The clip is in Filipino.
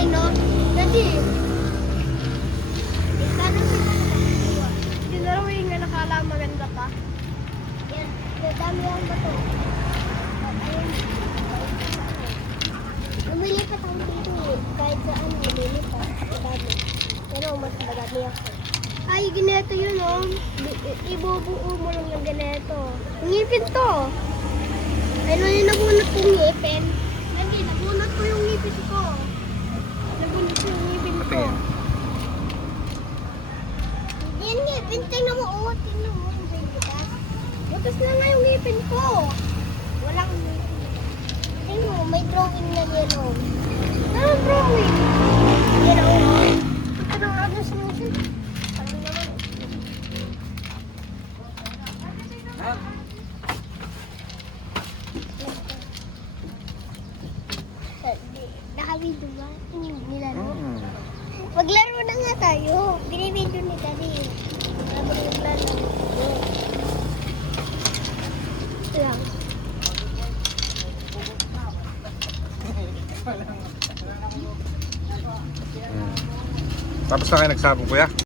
Ay no, Daddy. Sana yung laruin nga nakala maganda pa. Yan, dami ang bato. Ayun. Lumilipat ako dito eh. Kahit saan lumilipat. Madami. Pero mas madami ako. Ay, ganito yun oh. Ibubuo mo lang ng ganito. Ngipin to. Ano yung nabunot kong ngipin? Hindi, nabunot ko yung ngipin ko. Nabunot ko yung ngipin ko. Patingin. Yan ngipin, tingnan mo. Oh, tingnan mo. Butas na nga yung ngipin ko. Walang ngipin. Tingnan mo, may drawing na yan oh. Anong drawing? Yan oh. Ito na nga doon sa musin. Parang naman. Nakabidyo ba? Nilaro. Maglaro na nga tayo. Binibidyo ni Daddy. Maglaro. Ito lang. Tapos na kayo nagsabong, kuya?